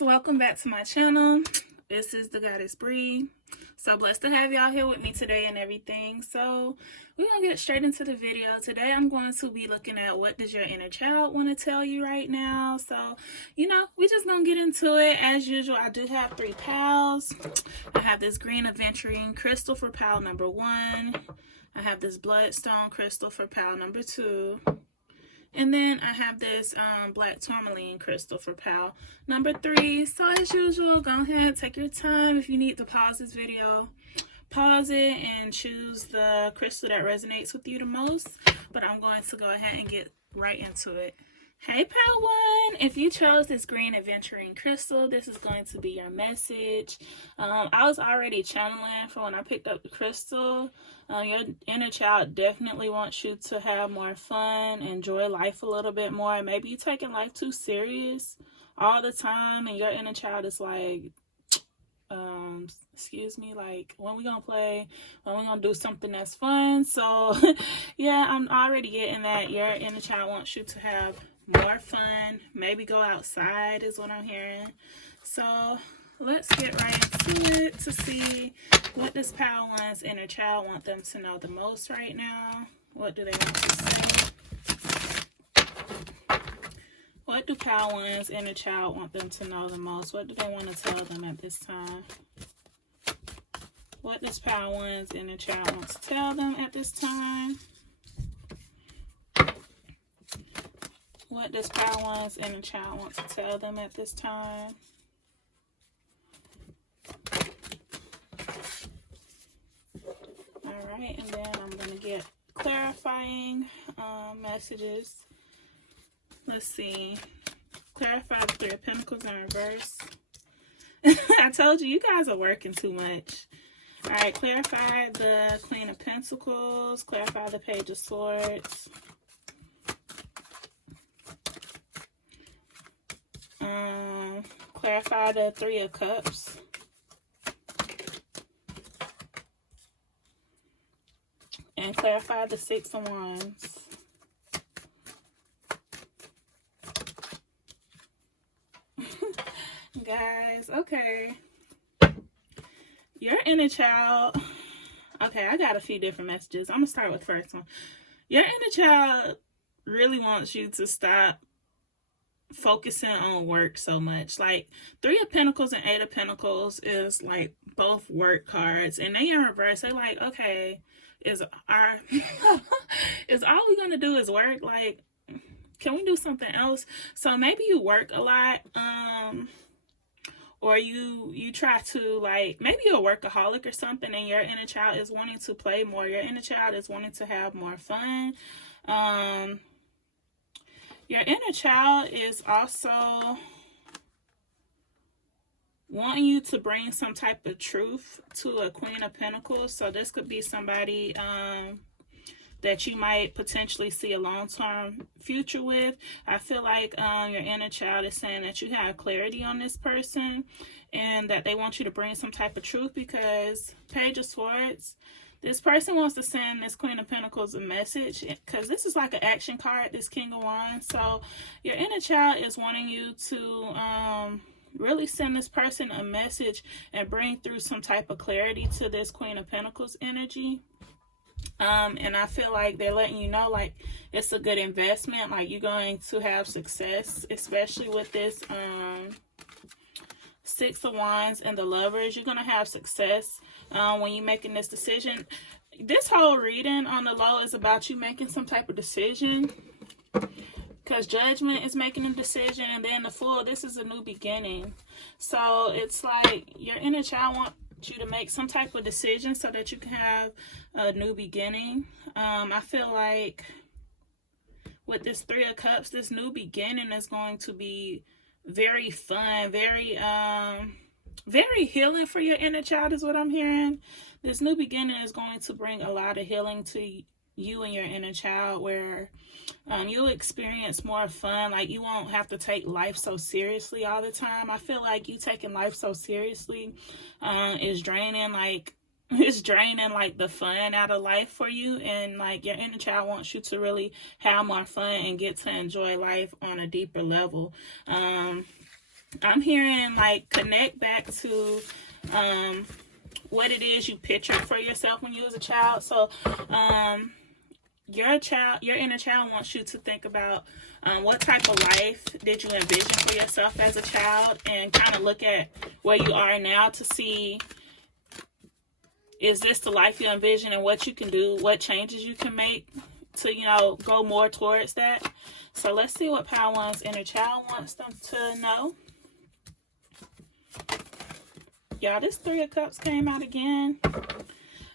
welcome back to my channel. This is the Goddess Bree. So blessed to have y'all here with me today and everything. So we're gonna get straight into the video. Today I'm going to be looking at what does your inner child want to tell you right now. So we just gonna get into it. As usual, I do have 3 pals. I have this green aventurine crystal for pal number 1. I have this bloodstone crystal for pal number 2. And then I have this black tourmaline crystal for pal number 3. So as usual, go ahead, take your time. If you need to pause this video, pause it and choose the crystal that resonates with you the most. But I'm going to go ahead and get right into it. Hey pal 1, if you chose this green aventurine crystal, this is going to be your message. I was already channeling for when I picked up the crystal. Your inner child definitely wants you to have more fun, enjoy life a little bit more. Maybe you're taking life too serious all the time and your inner child is like, excuse me, like, when we gonna play, when we gonna do something that's fun. So yeah, I'm already getting that your inner child wants you to have more fun, maybe go outside is what I'm hearing. So let's get right into it to see what does pal 1's inner child want them to know the most right now. What do they want to say? What do pal 1's inner child want them to know the most? What do they want to tell them at this time? What does pal 1's inner child want to tell them at this time? What does pal 1's inner child want to tell them at this time? Alright, and then I'm going to get clarifying messages. Let's see. Clarify the 3 of Pentacles in reverse. I told you, you guys are working too much. Alright, clarify the Queen of Pentacles. Clarify the Page of Swords. Clarify the 3 of Cups. And clarify the 6 of Wands. Guys, okay. Your inner child. Okay, I got a few different messages. I'm going to start with the first one. Your inner child really wants you to stop focusing on work so much. Like 3 of Pentacles and 8 of Pentacles is like both work cards, and they in reverse. They're like, okay, is all we gonna do is work? Like, can we do something else? So maybe you work a lot, or you try to, like, maybe you're a workaholic or something, and your inner child is wanting to play more. Your inner child is wanting to have more fun. Your inner child is also wanting you to bring some type of truth to a Queen of Pentacles. So this could be somebody that you might potentially see a long-term future with. I feel like your inner child is saying that you have clarity on this person and that they want you to bring some type of truth, because Page of Swords, this person wants to send this Queen of Pentacles a message, because this is like an action card, this King of Wands. So your inner child is wanting you to really send this person a message and bring through some type of clarity to this Queen of Pentacles energy. And I feel like they're letting you know, like, it's a good investment. Like, you're going to have success, especially with this 6 of Wands and the Lovers. You're going to have success when you're making this decision. This whole reading on the low is about you making some type of decision, because Judgment is making a decision, and then the Fool, this is a new beginning. So it's like your inner child wants you to make some type of decision so that you can have a new beginning. I feel like with this 3 of Cups, this new beginning is going to be very fun, very healing for your inner child is what I'm hearing. This new beginning is going to bring a lot of healing to you and your inner child, where you'll experience more fun. Like, you won't have to take life so seriously all the time. I feel like you taking life so seriously is draining, like, it's draining like the fun out of life for you, and like your inner child wants you to really have more fun and get to enjoy life on a deeper level. I'm hearing like connect back to what it is you pictured for yourself when you was a child. So your inner child wants you to think about what type of life did you envision for yourself as a child, and kind of look at where you are now to see, is this the life you envision, and what you can do, what changes you can make to, you know, go more towards that. So let's see what Power One's inner child wants them to know. Y'all, this Three of Cups came out again.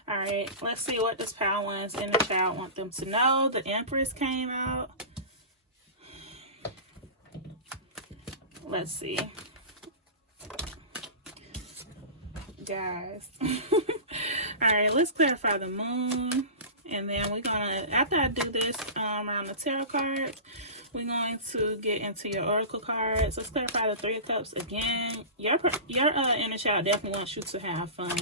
All right, let's see what this Power One's inner child want them to know. The Empress came out. Let's see. Guys. All right, let's clarify the Moon. And then we're going to, after I do this around the tarot cards, we're going to get into your oracle cards. Let's clarify the Three of Cups again. Your inner child definitely wants you to have fun.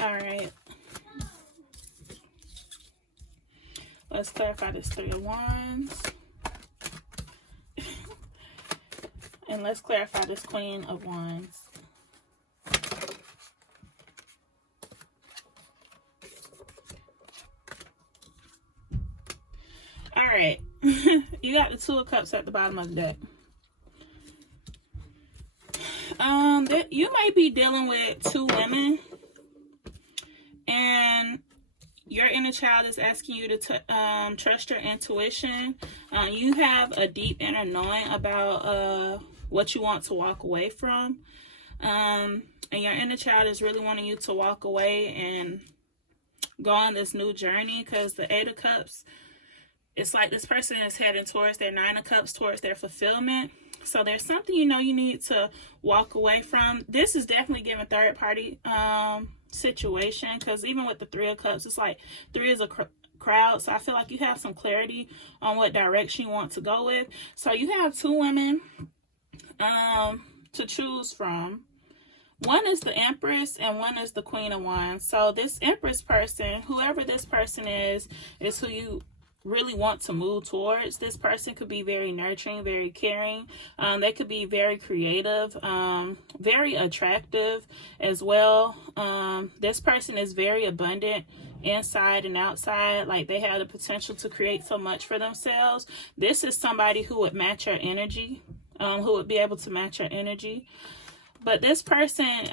All right. Let's clarify this Three of Wands. And let's clarify this Queen of Wands. All right. You got the Two of Cups at the bottom of the deck. You might be dealing with two women, and your inner child is asking you to trust your intuition. You have a deep inner knowing about what you want to walk away from, and your inner child is really wanting you to walk away and go on this new journey, because the Eight of Cups, it's like this person is heading towards their Nine of Cups, towards their fulfillment. So there's something you know you need to walk away from. This is definitely giving third party situation, because even with the Three of Cups, it's like three is a crowd. So I feel like you have some clarity on what direction you want to go with. So you have two women to choose from. One is the Empress and one is the Queen of Wands. So this Empress person, whoever this person is who you really want to move towards. This person could be very nurturing, very caring. They could be very creative, very attractive as well. This person is very abundant inside and outside. Like, they have the potential to create so much for themselves. This is somebody who would match your energy, who would be able to match your energy. But this person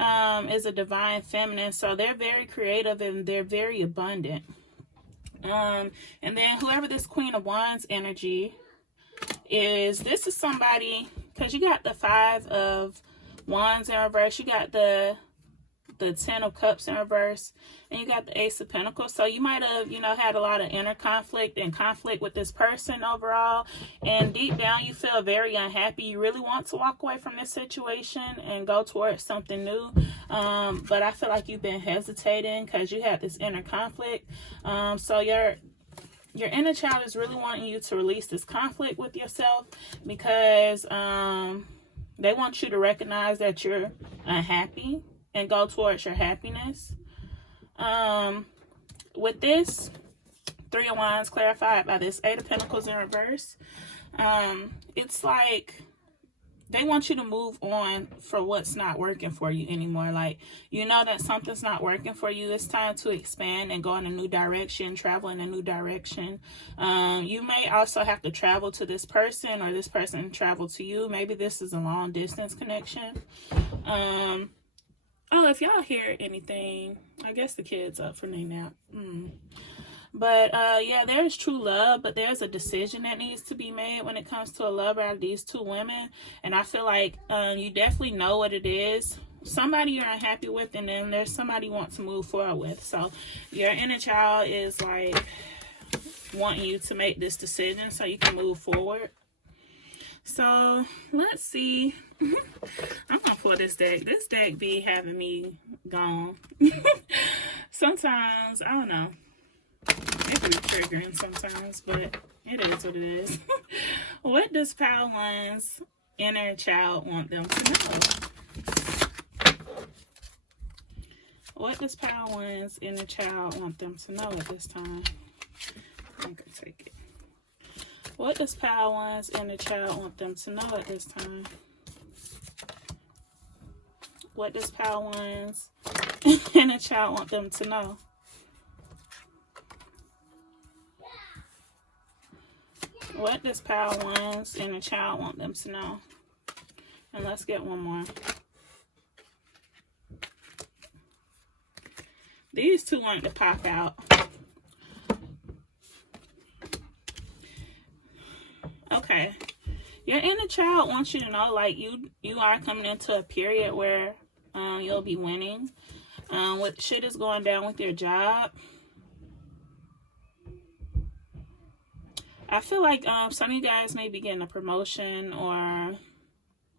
is a divine feminine, so they're very creative and they're very abundant. And then whoever this Queen of Wands energy is, this is somebody, because you got the Five of Wands in reverse, you got the Ten of Cups in reverse, and you got the Ace of Pentacles. So you might have, you know, had a lot of inner conflict and conflict with this person overall, and deep down you feel very unhappy. You really want to walk away from this situation and go towards something new, but I feel like you've been hesitating because you had this inner conflict. So your inner child is really wanting you to release this conflict with yourself, because they want you to recognize that you're unhappy and go towards your happiness. With this Three of Wands clarified by this Eight of Pentacles in reverse, it's like they want you to move on for what's not working for you anymore. Like, you know that something's not working for you. It's time to expand and go in a new direction, travel in a new direction. You may also have to travel to this person, or this person travel to you. Maybe this is a long distance connection. Oh, if y'all hear anything, I guess the kid's up for their nap. But yeah, there's true love, but there's a decision that needs to be made when it comes to a lover out of these two women. And I feel like you definitely know what it is. Somebody you're unhappy with, and then there's somebody you want to move forward with. So your inner child is like wanting you to make this decision so you can move forward. So let's see. I'm gonna pull this deck. This deck be having me gone. Sometimes, I don't know. It can be triggering sometimes, but it is what it is. What does Power One's inner child want them to know? What does Power One's inner child want them to know at this time? I can take it. What does Power One's inner child want them to know at this time? What does Power One's inner child want them to know? What does Power One's inner child want them to know? And let's get one more. These two want to pop out. Okay. Your inner child wants you to know, like, you are coming into a period where you'll be winning. What shit is going down with your job. I feel like some of you guys may be getting a promotion, or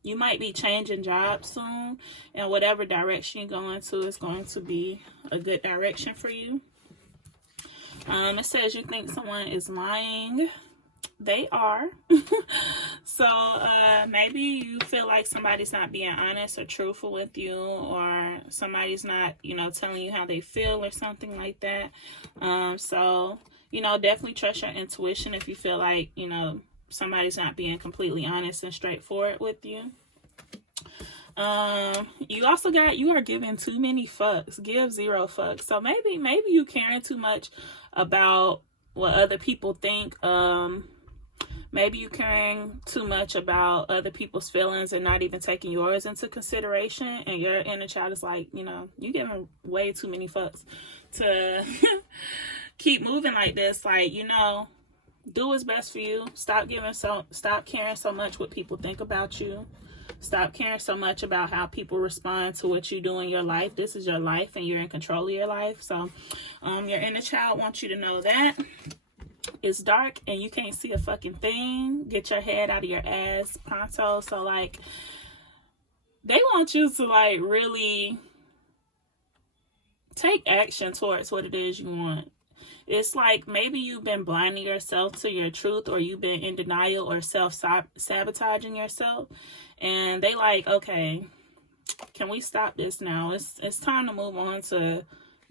you might be changing jobs soon, and whatever direction you're going to is going to be a good direction for you. It says you think someone is lying. They are. So maybe you feel like somebody's not being honest or truthful with you, or somebody's not, you know, telling you how they feel or something like that. So, you know, definitely trust your intuition if you feel like, you know, somebody's not being completely honest and straightforward with you. You also got, you are giving too many fucks. Give 0 fucks. So maybe you caring too much about what other people think. Maybe you caring too much about other people's feelings and not even taking yours into consideration. And your inner child is like, you know, you giving way too many fucks to keep moving like this. Like, you know, do what's best for you. Stop caring so much what people think about you. Stop caring so much about how people respond to what you do in your life. This is your life and you're in control of your life. So your inner child wants you to know that it's dark and you can't see a fucking thing. Get your head out of your ass pronto. So like, they want you to like really take action towards what it is you want. It's like maybe you've been blinding yourself to your truth, or you've been in denial or self-sabotaging yourself. And they like, okay, can we stop this now? It's time to move on to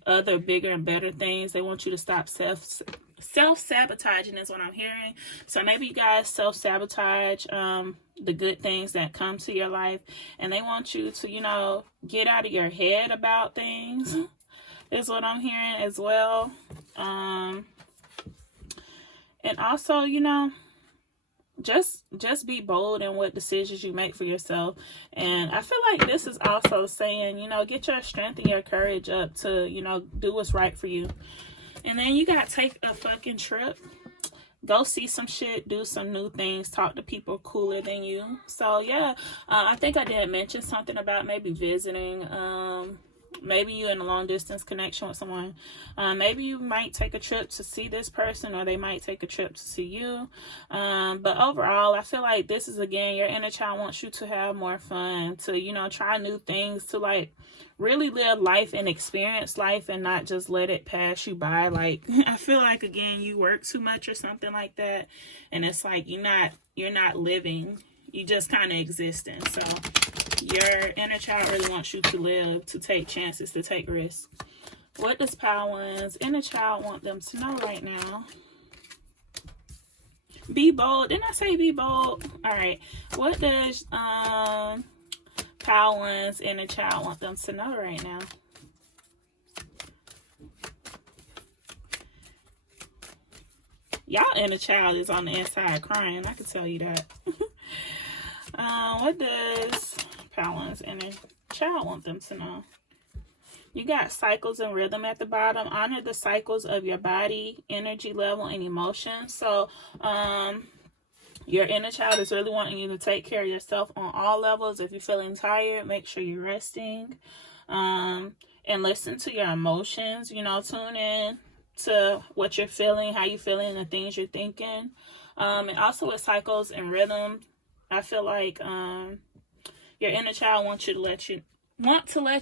other bigger and better things. They want you to stop self-sabotaging is what I'm hearing. So maybe you guys self-sabotage the good things that come to your life. And they want you to, you know, get out of your head about things. Is what I'm hearing as well. And also, you know, just be bold in what decisions you make for yourself. And I feel like this is also saying, you know, get your strength and your courage up to, you know, do what's right for you. And then you got to take a fucking trip. Go see some shit, do some new things, talk to people cooler than you. So yeah, I think I did mention something about maybe visiting. Maybe you're in a long distance connection with someone. Maybe you might take a trip to see this person, or they might take a trip to see you. But overall, I feel like this is, again, your inner child wants you to have more fun, to, you know, try new things, to like really live life and experience life and not just let it pass you by. Like, I feel like, again, you work too much or something like that. And it's like, you're not living, you just kind of existing. So your inner child really wants you to live, to take chances, to take risks. What does Power One's inner child want them to know right now? Be bold. Didn't I say be bold? All right. What does Power One's inner child want them to know right now? Y'all inner child is on the inside crying. I can tell you that. What does Power One's inner child want them to know? You got cycles and rhythm at the bottom. Honor the cycles of your body, energy level, and emotion. So your inner child is really wanting you to take care of yourself on all levels. If you're feeling tired, make sure you're resting. And listen to your emotions. You know, tune in to what you're feeling, how you're feeling, the things you're thinking. And also with cycles and rhythm, I feel like your inner child wants to let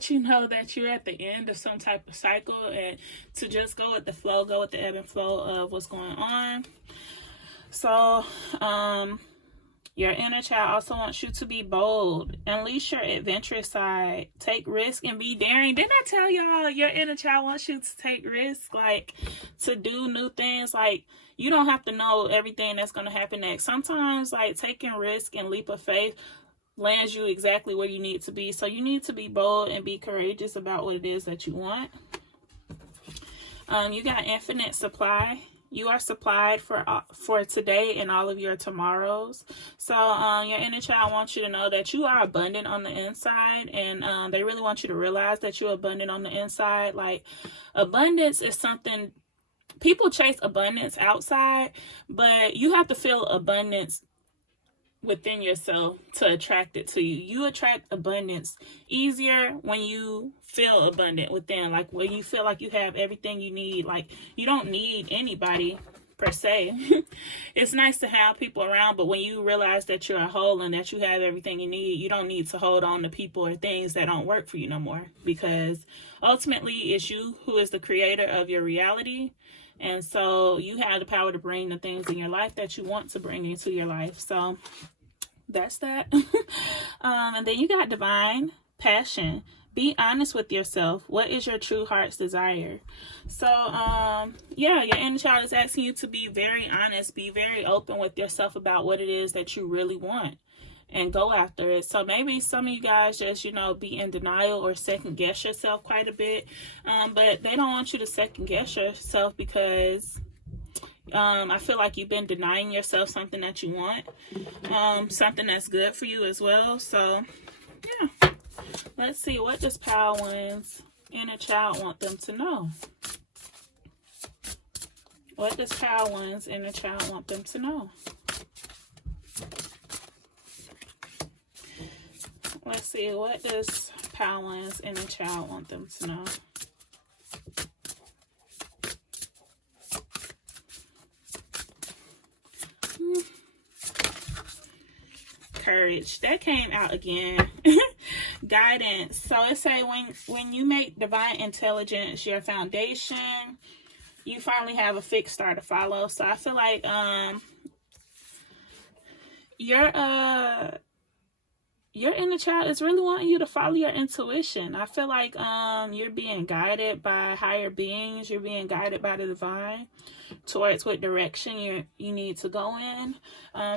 you know that you're at the end of some type of cycle, and to just go with the flow, go with the ebb and flow of what's going on. So Your inner child also wants you to be bold, unleash your adventurous side, take risk and be daring. Didn't I tell y'all your inner child wants you to take risks, like to do new things? Like, you don't have to know everything that's going to happen next. Sometimes, like, taking risk and leap of faith lands you exactly where you need to be. So you need to be bold and be courageous about what it is that you want. You got infinite supply. You are supplied for today and all of your tomorrows. So your inner child wants you to know that you are abundant on the inside, and they really want you to realize that you're abundant on the inside. Like, abundance is something, people chase abundance outside, but you have to feel abundance within yourself to attract it to you. You attract abundance easier when you feel abundant within, like when you feel like you have everything you need. Like, you don't need anybody per se. It's nice to have people around, but when you realize that you're a whole and that you have everything you need, you don't need to hold on to people or things that don't work for you no more, because ultimately it's you who is the creator of your reality. And so you have the power to bring the things in your life that you want to bring into your life. So that's that. And then you got divine passion. Be honest with yourself. What is your true heart's desire? So, yeah, your inner child is asking you to be very honest, be very open with yourself about what it is that you really want, and go after it. So maybe some of you guys just, be in denial or second guess yourself quite a bit. But they don't want you to second guess yourself, because I feel like you've been denying yourself something that you want, something that's good for you as well. So, yeah. Let's see, what does Power One's inner child want them to know? What does Power One's inner child want them to know? Let's see, what does Power One's inner child want them to know? Courage. That came out again. Guidance. So it say when you make divine intelligence your foundation, you finally have a fixed star to follow. So I feel like your inner child is really wanting you to follow your intuition. I feel like you're being guided by higher beings. You're being guided by the divine towards what direction you need to go in.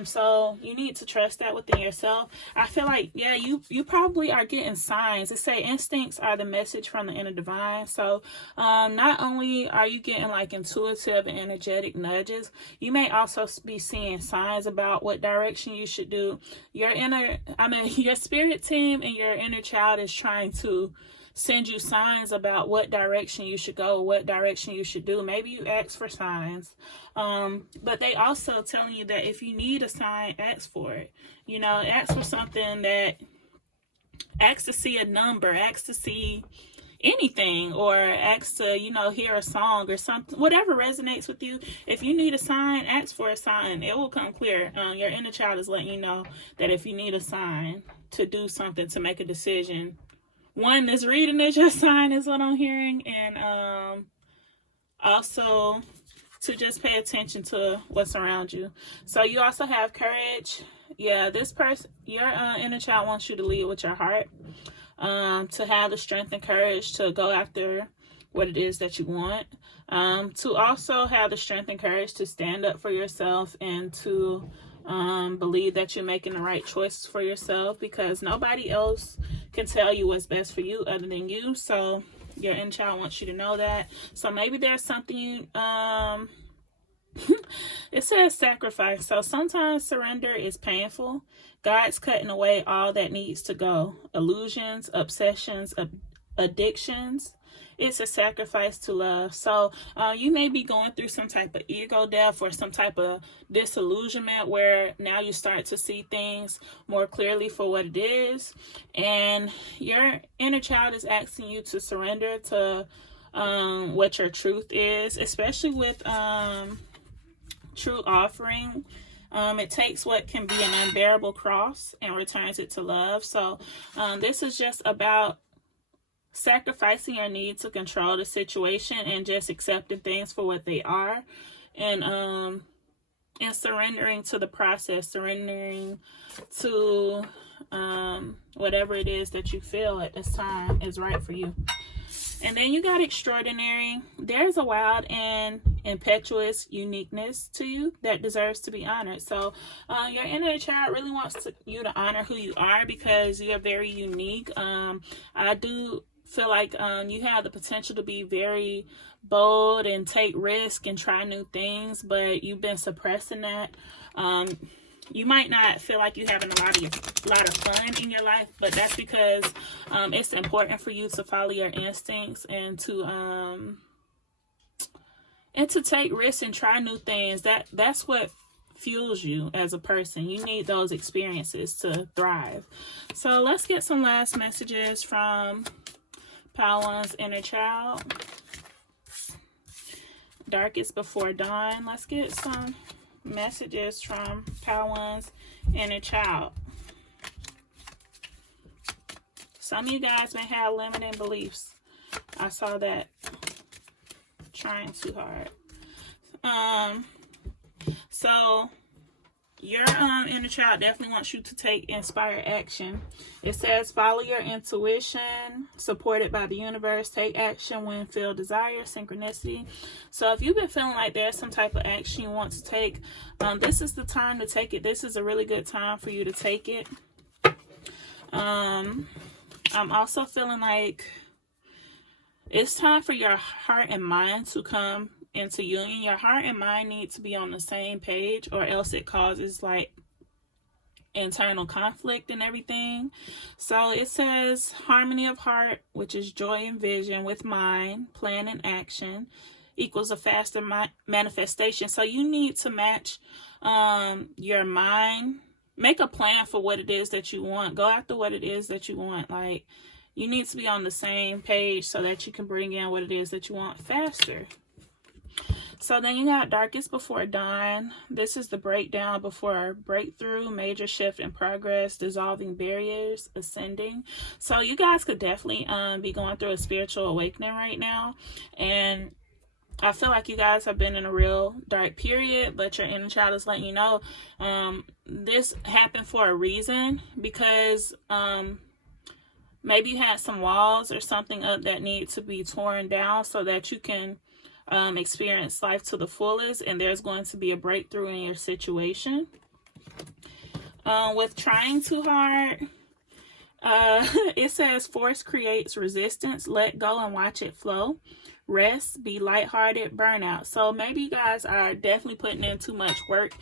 So you need to trust that within yourself. I feel like, yeah, you probably are getting signs. It say instincts are the message from the inner divine. So not only are you getting like intuitive and energetic nudges, you may also be seeing signs about what direction you should do. Your spirit team and your inner child is trying to send you signs about what direction you should go, what direction you should do. Maybe you ask for signs, but they also telling you that if you need a sign, ask for it. Ask for something, that ask to see a number, ask to see anything, or ask to hear a song or something, whatever resonates with you. If you need a sign, ask for a sign. It will come clear. Your inner child is letting you know that if you need a sign to do something, to make a decision, one that's reading is your sign, is what I'm hearing. And also to just pay attention to what's around you. So you also have courage. Yeah, this person, your inner child wants you to lead with your heart, to have the strength and courage to go after what it is that you want, to also have the strength and courage to stand up for yourself, and to believe that you're making the right choices for yourself, because nobody else can tell you what's best for you other than you. So your inner child wants you to know that. So maybe there's something it says sacrifice. So sometimes surrender is painful. God's cutting away all that needs to go. Illusions, obsessions, addictions. It's a sacrifice to love. So you may be going through some type of ego death or some type of disillusionment, where now you start to see things more clearly for what it is. And your inner child is asking you to surrender to what your truth is, especially with true offering. It takes what can be an unbearable cross and returns it to love. So this is just about sacrificing your need to control the situation and just accepting things for what they are. And and surrendering to the process, surrendering to whatever it is that you feel at this time is right for you. And then you got extraordinary. There's a wild and impetuous uniqueness to you that deserves to be honored. So your inner child really wants you to honor who you are, because you are very unique. I do feel like you have the potential to be very bold and take risk and try new things, but you've been suppressing that. You might not feel like you're having a lot of fun in your life, but that's because it's important for you to follow your instincts and to take risks and try new things. That's what fuels you as a person. You need those experiences to thrive. So let's get some last messages from Pile One's inner child. Darkest before dawn. Let's get some messages from Pile One's inner child. Some of you guys may have limiting beliefs. I saw that. Trying too hard. So your inner child definitely wants you to take inspired action. It says follow your intuition, supported by the universe. Take action when feel desire, synchronicity. So if you've been feeling like there's some type of action you want to take, this is the time to take it. This is a really good time for you to take it. I'm also feeling like it's time for your heart and mind to come into union. Your heart and mind need to be on the same page, or else it causes like internal conflict and everything. So it says harmony of heart, which is joy and vision, with mind, plan, and action equals a faster manifestation. So you need to match your mind. Make a plan for what it is that you want. Go after what it is that you want. Like, you need to be on the same page so that you can bring in what it is that you want faster. So then you got darkest before dawn. This is the breakdown before breakthrough, major shift in progress, dissolving barriers, ascending. So you guys could definitely be going through a spiritual awakening right now. And I feel like you guys have been in a real dark period, but your inner child is letting you know this happened for a reason, because maybe you had some walls or something up that need to be torn down so that you can experience life to the fullest, and there's going to be a breakthrough in your situation. With trying too hard, it says force creates resistance. Let go and watch it flow. Rest, be lighthearted, burnout. So maybe you guys are definitely putting in too much work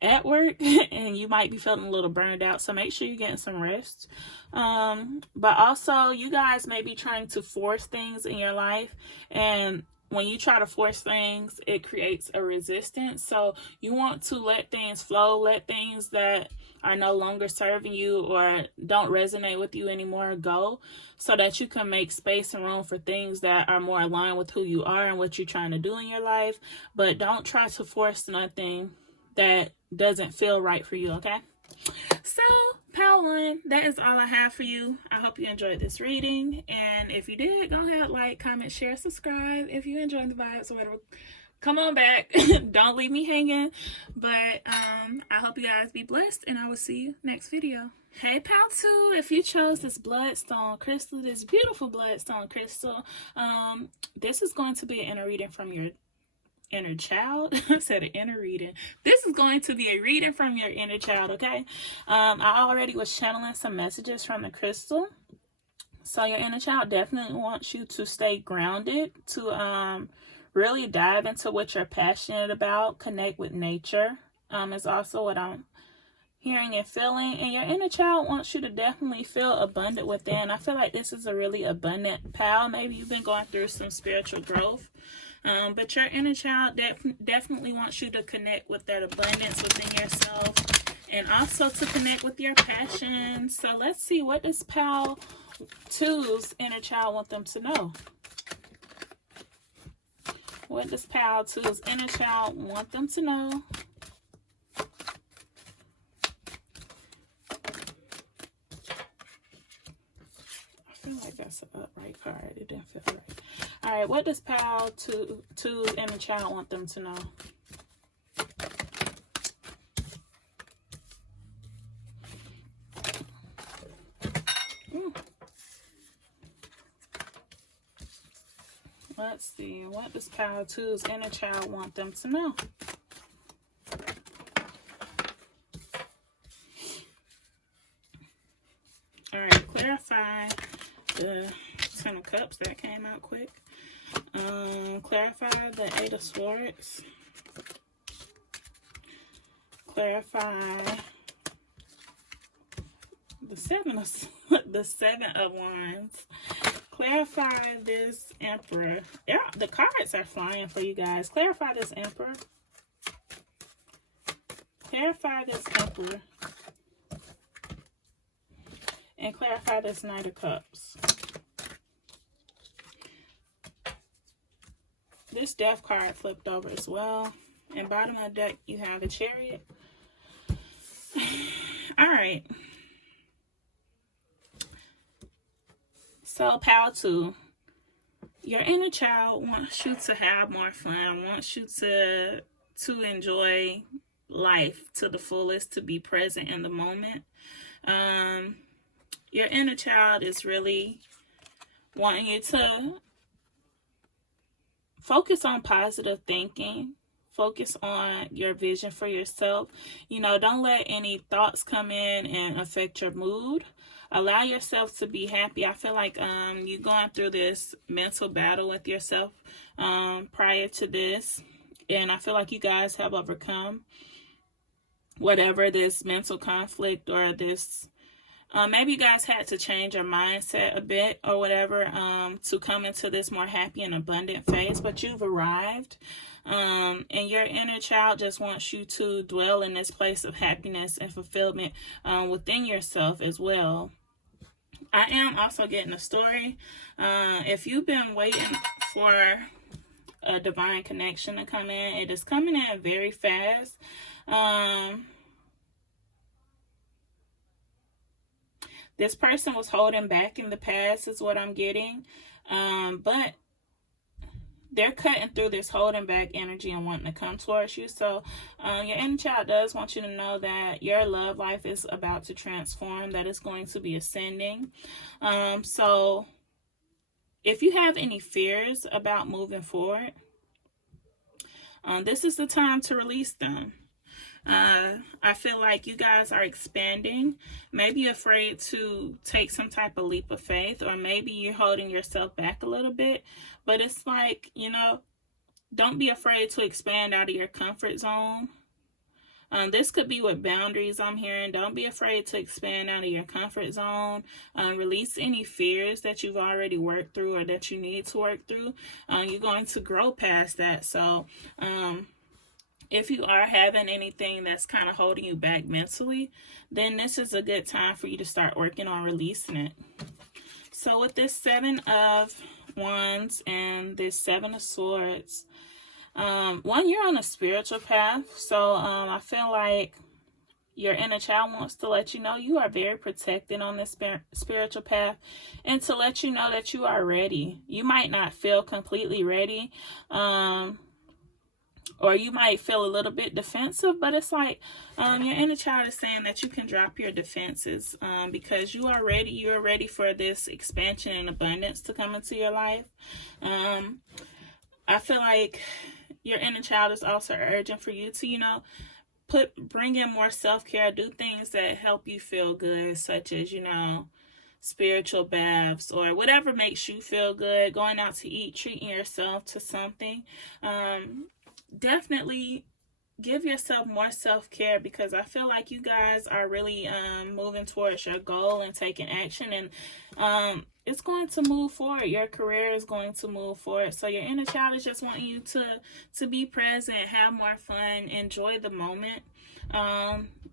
at work, and you might be feeling a little burned out, so make sure you're getting some rest. But also, you guys may be trying to force things in your life, and when you try to force things, it creates a resistance. So you want to let things flow, let things that are no longer serving you or don't resonate with you anymore go, so that you can make space and room for things that are more aligned with who you are and what you're trying to do in your life. But don't try to force nothing that doesn't feel right for you, okay? So, Pile One, that is all I have for you. I hope you enjoyed this reading, and if you did, go ahead, like, comment, share, subscribe. If you enjoyed the vibes or whatever, come on back. Don't leave me hanging. But I hope you guys be blessed, and I will see you next video. Hey, Pile 2, if you chose this bloodstone crystal, this beautiful bloodstone crystal, this is going to be an inner reading from your inner child. I said an inner reading. This is going to be a reading from your inner child, okay? I already was channeling some messages from the crystal. So your inner child definitely wants you to stay grounded, to really dive into what you're passionate about, connect with nature. Is also what I'm hearing and feeling. And your inner child wants you to definitely feel abundant within. I feel like this is a really abundant pal. Maybe you've been going through some spiritual growth. But your inner child definitely wants you to connect with that abundance within yourself, and also to connect with your passion. So let's see, what does Pile 2's inner child want them to know? What does Pile 2's inner child want them to know? I feel like that's an upright card. It didn't feel right. All right, what does pal to inner child want them to know? Let's see. What does pal 2's inner child want them to know? All right, clarify the 10 of Cups. That came out quick. Clarify the 8 of Swords. Clarify the 7 of Wands. Clarify this Emperor. Yeah, the cards are flying for you guys. Clarify this Emperor. Clarify this Emperor. And clarify this Knight of Cups. This Death card flipped over as well. And bottom of the deck, you have the Chariot. All right. So, pal 2, your inner child wants you to have more fun, wants you to enjoy life to the fullest, to be present in the moment. Your inner child is really wanting you to focus on positive thinking, focus on your vision for yourself. You know, don't let any thoughts come in and affect your mood. Allow yourself to be happy. I feel like you're going through this mental battle with yourself prior to this. And I feel like you guys have overcome whatever this mental conflict or this... maybe you guys had to change your mindset a bit or whatever to come into this more happy and abundant phase. But you've arrived. And your inner child just wants you to dwell in this place of happiness and fulfillment within yourself as well. I am also getting a story. If you've been waiting for a divine connection to come in, it is coming in very fast. This person was holding back in the past is what I'm getting. But they're cutting through this holding back energy and wanting to come towards you. So your inner child does want you to know that your love life is about to transform, that it's going to be ascending. So if you have any fears about moving forward, this is the time to release them. I feel like you guys are expanding, maybe afraid to take some type of leap of faith, or maybe you're holding yourself back a little bit. But it's like, you know, don't be afraid to expand out of your comfort zone. This could be with boundaries, I'm hearing. Don't be afraid to expand out of your comfort zone. Release any fears that you've already worked through or that you need to work through. You're going to grow past that. So, if you are having anything that's kind of holding you back mentally, then this is a good time for you to start working on releasing it. So with this 7 of Wands and this 7 of Swords, one, you're on a spiritual path. So I feel like your inner child wants to let you know you are very protected on this spiritual path, and to let you know that you are ready. You might not feel completely ready, or you might feel a little bit defensive, but it's like your inner child is saying that you can drop your defenses because you are ready. You're ready for this expansion and abundance to come into your life. I feel like your inner child is also urging for you to, you know, bring in more self-care, do things that help you feel good, such as, you know, spiritual baths or whatever makes you feel good, going out to eat, treating yourself to something. Definitely give yourself more self-care, because I feel like you guys are really moving towards your goal and taking action, and it's going to move forward. Your career is going to move forward. So your inner child is just wanting you to be present, have more fun, enjoy the moment,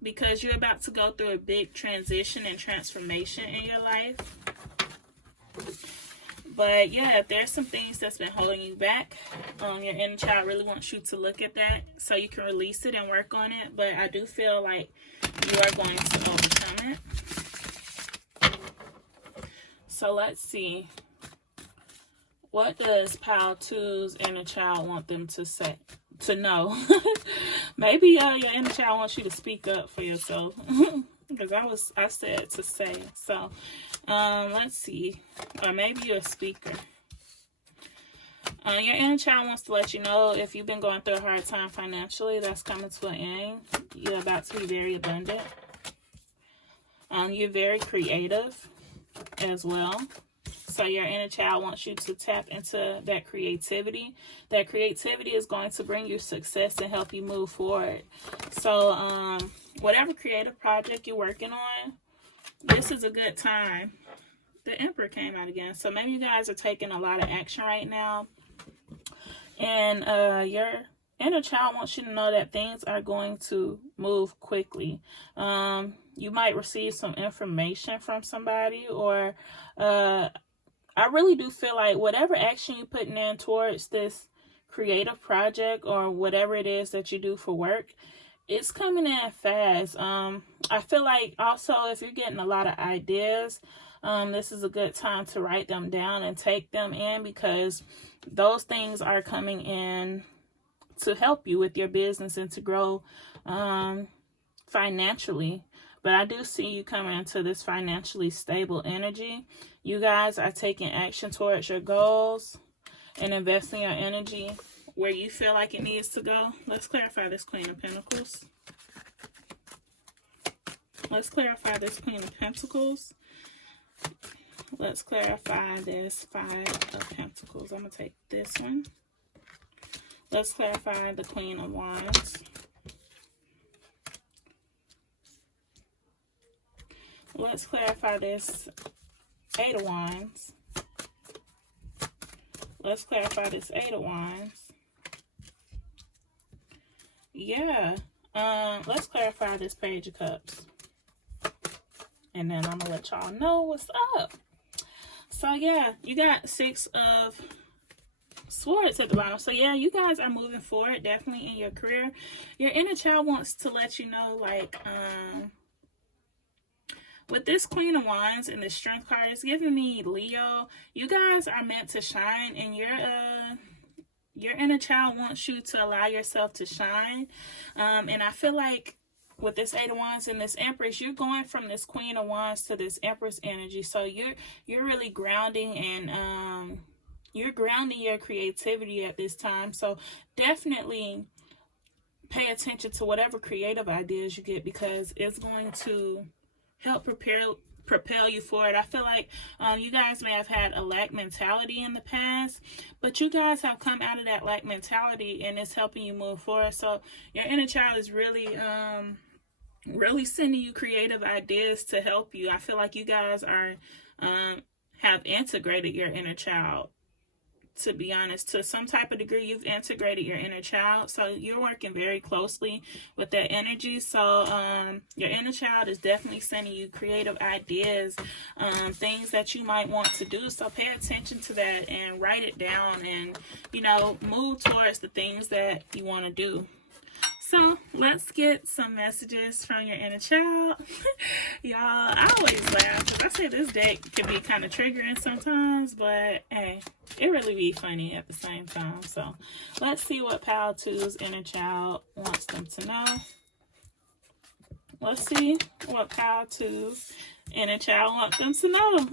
because you're about to go through a big transition and transformation in your life. But yeah, if there's some things that's been holding you back, your inner child really wants you to look at that so you can release it and work on it. But I do feel like you are going to overcome it. So let's see. What does Pile 2's inner child want them to say? To know? Maybe your inner child wants you to speak up for yourself. Because I said to say. So, let's see. Or maybe you're a speaker. Your inner child wants to let you know if you've been going through a hard time financially, that's coming to an end. You're about to be very abundant. You're very creative as well. So your inner child wants you to tap into that creativity. That creativity is going to bring you success and help you move forward. So whatever creative project you're working on, this is a good time. The Emperor came out again. So maybe you guys are taking a lot of action right now. And your inner child wants you to know that things are going to move quickly. You might receive some information from somebody, or I really do feel like whatever action you're putting in towards this creative project or whatever it is that you do for work, it's coming in fast. I feel like also if you're getting a lot of ideas, this is a good time to write them down and take them in, because those things are coming in to help you with your business and to grow financially. But I do see you coming into this financially stable energy. You guys are taking action towards your goals and investing your energy where you feel like it needs to go. Let's clarify this Queen of Pentacles. Let's clarify this Queen of Pentacles. Let's clarify this Five of Pentacles. I'm going to take this one. Let's clarify the Queen of Wands. Let's clarify this Eight of Wands. Let's clarify this Eight of Wands. Yeah. Let's clarify this Page of Cups. And then I'm going to let y'all know what's up. So, yeah, you got Six of Swords at the bottom. So, yeah, you guys are moving forward, definitely in your career. Your inner child wants to let you know, like, with this Queen of Wands and the Strength card, it's giving me Leo. You guys are meant to shine, and your inner child wants you to allow yourself to shine. And I feel like with this Eight of Wands and this Empress, you're going from this Queen of Wands to this Empress energy. So you're really grounding, and you're grounding your creativity at this time. So definitely pay attention to whatever creative ideas you get, because it's going to help propel you forward. I feel like you guys may have had a lack mentality in the past, but you guys have come out of that lack mentality, and it's helping you move forward. So your inner child is really sending you creative ideas to help you. I feel like you guys are have integrated your inner child. To be honest, to some type of degree, you've integrated your inner child. So you're working very closely with that energy. So your inner child is definitely sending you creative ideas, things that you might want to do. So pay attention to that and write it down, and, you know, move towards the things that you want to do. So let's get some messages from your inner child. Y'all, I always laugh because I say this deck can be kind of triggering sometimes, but hey, it really be funny at the same time. So let's see what Pile 2's inner child wants them to know. Let's see what Pile 2's inner child wants them to know.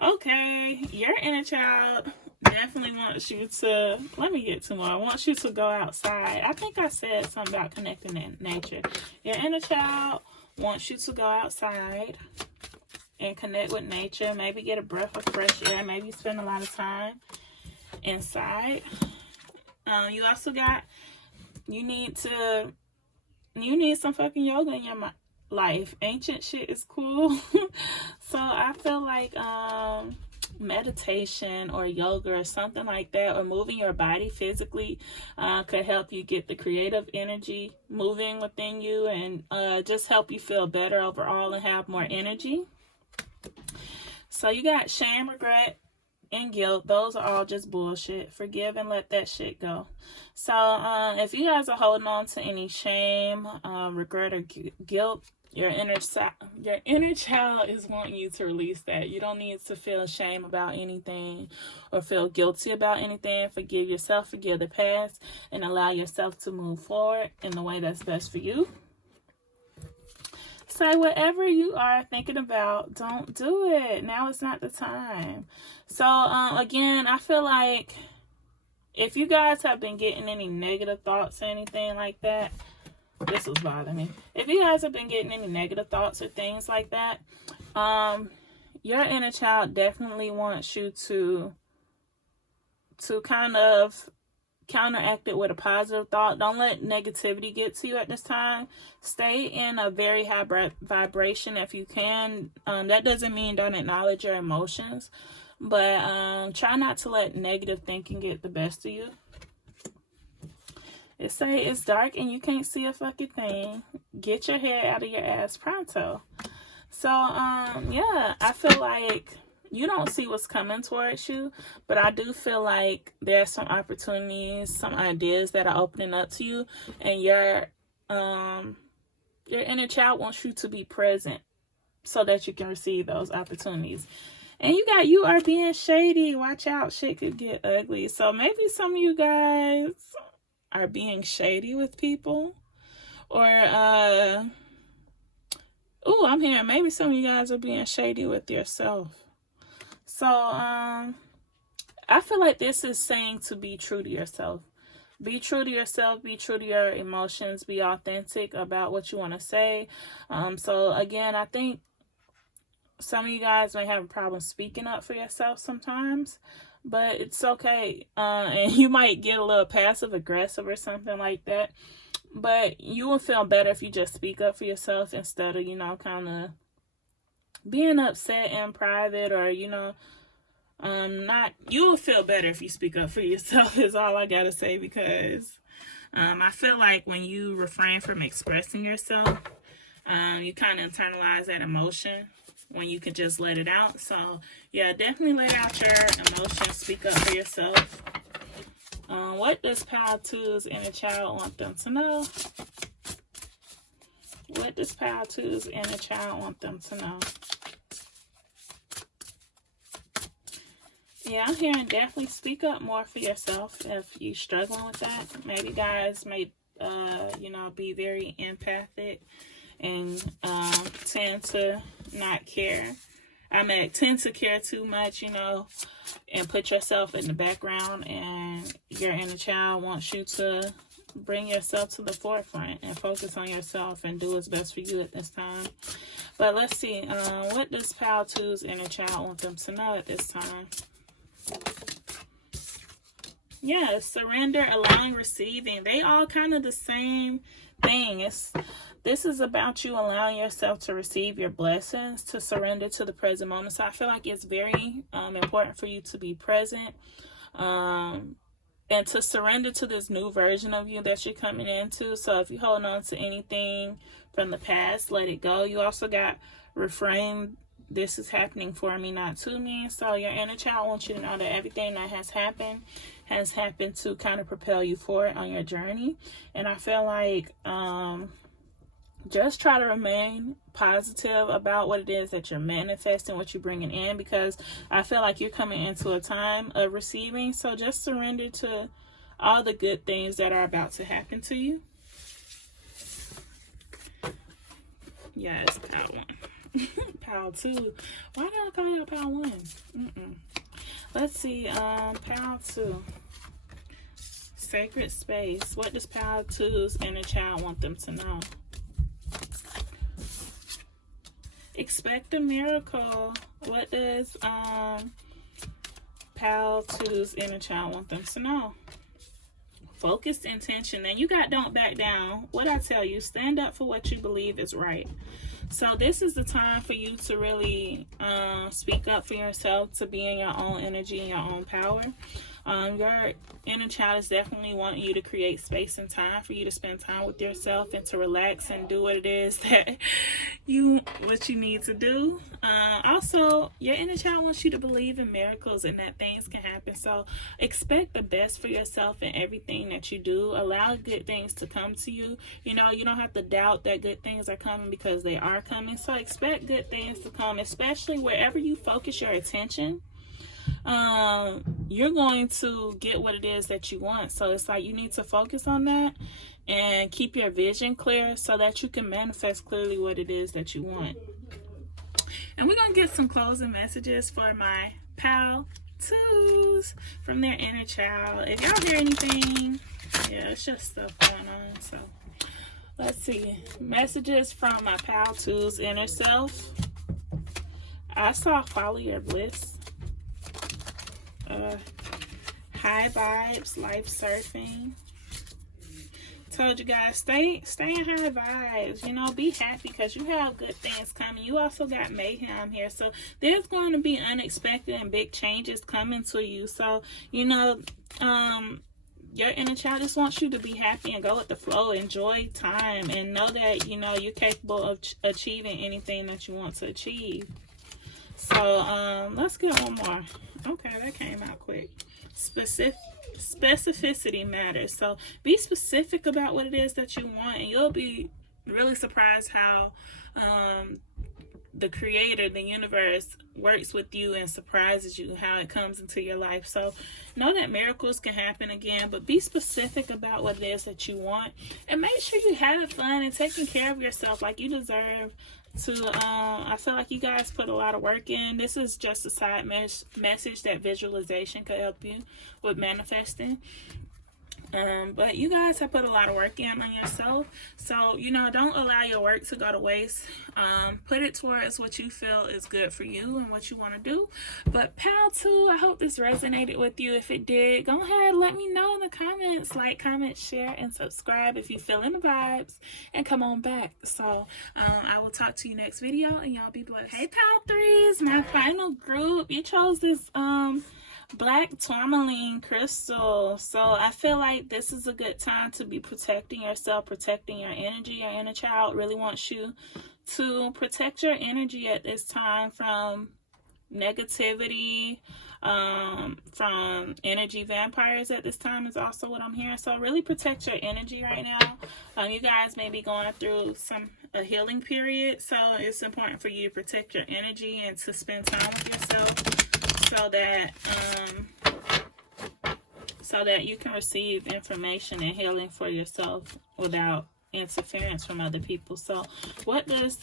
Okay, your inner child definitely wants you to, let me get two more, wants you to go outside. I think I said something about connecting in nature. Your inner child wants you to go outside and connect with nature. Maybe get a breath of fresh air. Maybe spend a lot of time inside. You also got, you need some fucking yoga in your life. Ancient shit is cool. So I feel like meditation or yoga or something like that, or moving your body physically could help you get the creative energy moving within you, and just help you feel better overall and have more energy. So you got shame, regret, and guilt. Those are all just bullshit. Forgive and let that shit go. So if you guys are holding on to any shame, regret, or guilt, Your inner child is wanting you to release that. You don't need to feel shame about anything or feel guilty about anything. Forgive yourself, forgive the past, and allow yourself to move forward in the way that's best for you. Say whatever you are thinking about, don't do it. Now is not the time. So, again, I feel like if you guys have been getting any negative thoughts or anything like that, this was bothering me. If you guys have been getting any negative thoughts or things like that, your inner child definitely wants you to kind of counteract it with a positive thought. Don't let negativity get to you at this time. Stay in a very high vibration if you can. That doesn't mean don't acknowledge your emotions, but try not to let negative thinking get the best of you. It say it's dark and you can't see a fucking thing. Get your head out of your ass pronto. So, yeah, I feel like you don't see what's coming towards you, but I do feel like there's some opportunities, some ideas that are opening up to you, and your inner child wants you to be present so that you can receive those opportunities. And you are being shady. Watch out, shit could get ugly. So maybe some of you guys are being shady with people, or I'm hearing maybe some of you guys are being shady with yourself. So I feel like this is saying to be true to yourself. Be true to yourself, be true to your emotions, be authentic about what you want to say. So again, I think some of you guys may have a problem speaking up for yourself sometimes, but it's okay. And you might get a little passive aggressive or something like that, but you will feel better if you just speak up for yourself instead of, kind of being upset in private, or, you will feel better if you speak up for yourself is all I gotta say, because I feel like when you refrain from expressing yourself, you kind of internalize that emotion when you can just let it out. So yeah, definitely let out your emotions, speak up for yourself. What does Pile 2's inner child want them to know? What does Pile 2's inner child want them to know? Yeah, I'm hearing definitely speak up more for yourself if you're struggling with that. Maybe guys may, be very empathic and tend to not care. Tend to care too much, and put yourself in the background, and your inner child wants you to bring yourself to the forefront and focus on yourself and do what's best for you at this time. But let's see, what does Pile 2's inner child want them to know at this time? Yeah, surrender, allowing, receiving. They all kind of the same thing. This is about you allowing yourself to receive your blessings, to surrender to the present moment. So I feel like it's very important for you to be present and to surrender to this new version of you that you're coming into. So if you're holding on to anything from the past, let it go. You also got refrain. This is happening for me, not to me. So your inner child wants you to know that everything that has happened to kind of propel you forward on your journey. And I feel like just try to remain positive about what it is that you're manifesting, what you're bringing in, because I feel like you're coming into a time of receiving. So just surrender to all the good things that are about to happen to you. Yes, Pile 1. Pile 2. Why did I call you Pile 1? Let's see, Pile 2. Sacred space. What does Pile 2's inner child want them to know? Expect a miracle. What does Pile 2's inner child want them to know? Focused intention. And you got don't back down. What I tell you, stand up for what you believe is right. So this is the time for you to really speak up for yourself, to be in your own energy and your own power. Your inner child is definitely wanting you to create space and time for you to spend time with yourself and to relax and do what it is that you need to do. Also, your inner child wants you to believe in miracles and that things can happen. So expect the best for yourself in everything that you do. Allow good things to come to you. You know, you don't have to doubt that good things are coming, because they are coming. So expect good things to come, especially wherever you focus your attention. You're going to get what it is that you want. So it's like you need to focus on that and keep your vision clear so that you can manifest clearly what it is that you want. And we're going to get some closing messages for my pal twos from their inner child. If y'all hear anything, yeah, it's just stuff going on. So let's see. Messages from my pal twos inner self. I saw follow your bliss. High vibes, life surfing. Told you guys, stay in high vibes. You know, be happy because you have good things coming. You also got mayhem here, so there's going to be unexpected and big changes coming to you. So you know, your inner child just wants you to be happy and go with the flow, enjoy time, and know that you know you're capable of achieving anything that you want to achieve. So let's get one more. Okay, that came out quick. Specificity matters. So be specific about what it is that you want, and you'll be really surprised how the creator, the universe, works with you and surprises you, how it comes into your life. So know that miracles can happen again, but be specific about what it is that you want, and make sure you have fun and taking care of yourself like you deserve to. I feel like you guys put a lot of work in. This is just a side message that visualization could help you with manifesting. But you guys have put a lot of work in on yourself, so you know, don't allow your work to go to waste. Put it towards what you feel is good for you and what you want to do. But pal 2, I hope this resonated with you. If it did, go ahead, let me know in the comments. Like, comment, share, and subscribe if you feel in the vibes, and come on back. So I will talk to you next video, and y'all be blessed. Hey pal 3s, my final group, you chose this black tourmaline crystal. So I feel like this is a good time to be protecting yourself, protecting your energy. Your inner child really wants you to protect your energy at this time from negativity, from energy vampires at this time is also what I'm hearing. So really protect your energy right now. You guys may be going through a healing period, so it's important for you to protect your energy and to spend time with yourself, so that you can receive information and healing for yourself without interference from other people. So what does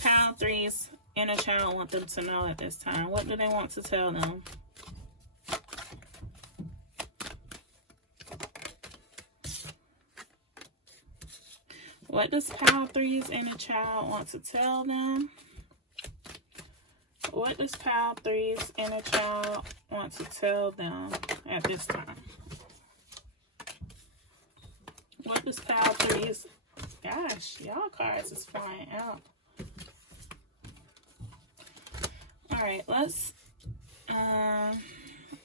pal 3's inner child want them to know at this time? What do they want to tell them? What does pal 3's inner child want to tell them? What does pal 3's inner child want to tell them at this time? What does pal 3's... Gosh, y'all cards is flying out. Alright,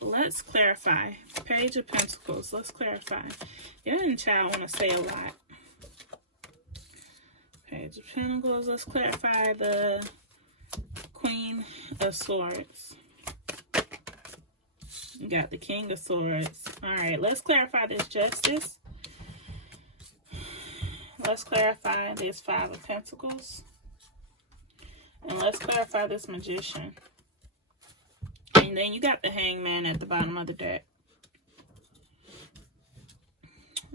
let's clarify. Page of Pentacles. Let's clarify. Your inner child want to say a lot. Page of Pentacles. Let's clarify the Queen of Swords. You got the King of Swords. Alright, let's clarify this Justice. Let's clarify this Five of Pentacles. And let's clarify this Magician. And then you got the Hangman at the bottom of the deck.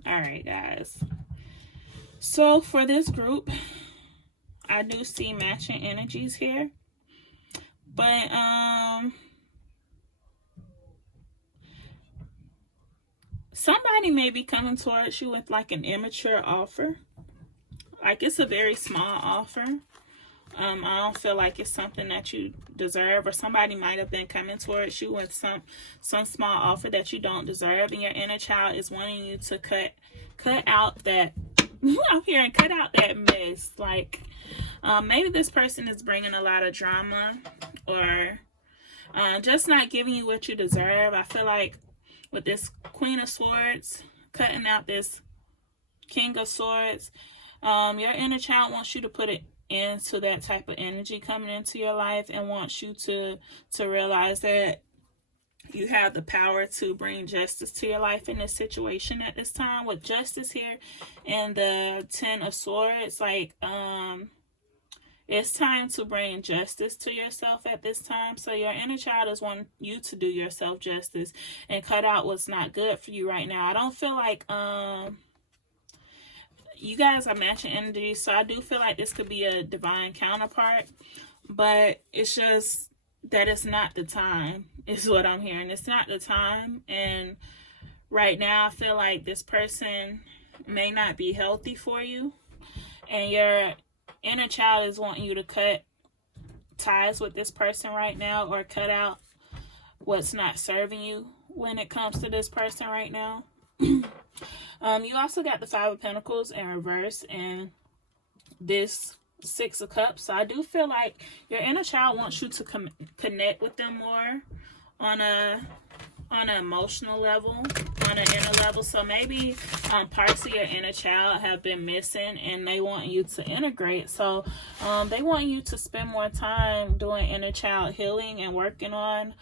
Alright, guys. So for this group, I do see matching energies here. But somebody may be coming towards you with like an immature offer. Like it's a very small offer. I don't feel like it's something that you deserve, or somebody might have been coming towards you with some small offer that you don't deserve, and your inner child is wanting you to cut out that I'm hearing cut out that mess. Like maybe this person is bringing a lot of drama, or just not giving you what you deserve. I feel like with this Queen of Swords, cutting out this King of Swords. Your inner child wants you to put it into that type of energy coming into your life, and wants you to realize that you have the power to bring justice to your life in this situation at this time. With justice here and the Ten of Swords, like, it's time to bring justice to yourself at this time. So your inner child is wanting you to do yourself justice and cut out what's not good for you right now. I don't feel like you guys are matching energy, so I do feel like this could be a divine counterpart, but it's just that it's not the time, is what I'm hearing. It's not the time, and right now I feel like this person may not be healthy for you, and your inner child is wanting you to cut ties with this person right now, or cut out what's not serving you when it comes to this person right now. You also got the Five of Pentacles in reverse and this Six of Cups. So I do feel like your inner child wants you to connect with them more on an emotional level, on an inner level. So maybe parts of your inner child have been missing and they want you to integrate. So they want you to spend more time doing inner child healing and working on